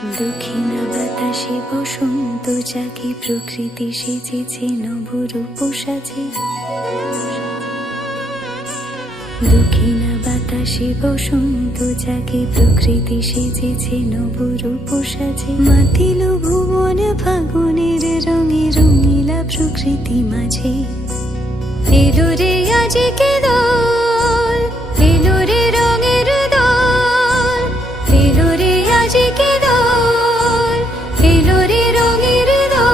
দক্ষিণা বাতাসে বসন্ত জাগে, প্রকৃতি সেজেছে নবরূপ সাজে। দক্ষিণা বাতাসে বসন্ত জাগে, প্রকৃতি সেজেছে নবরূপ সাজে। মাতিল ভুবন ফাগুনের রঙে, রঙিলা প্রকৃতি মাঝে। এলো রে আজকে দোল, এলো রে রঙের দোল, এলো রে আজকে দোল, এলো রে রঙের দোল।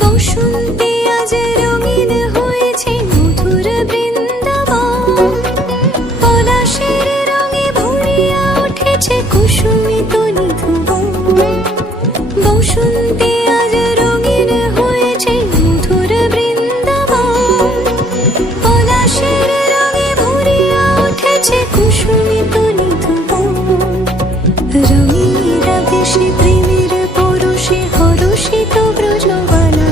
বসন্তে আজ রঙিন হয়েছে মধুর বৃন্দাবন, পলাশের রঙে ভরিয়া উঠেছে কুসুমিত নিধুবন। বসন্তে আজ রঙিন হয়েছে মধুর বৃন্দাবন, পলাশের রঙে ভরিয়া উঠেছে কুসুমিত নিধুবন। রঙিনীরা বেশি প্রেমের পরশে হরষিত ব্রজবালা,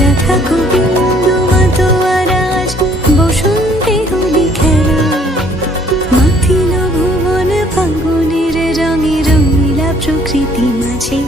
রাধা গোবিন্দ মাতোয়ারাজ বসন্তে হোলি খেলা। মাতিল ভুবন ফাগুনের রঙে, রঙিলা প্রকৃতি মাঝে।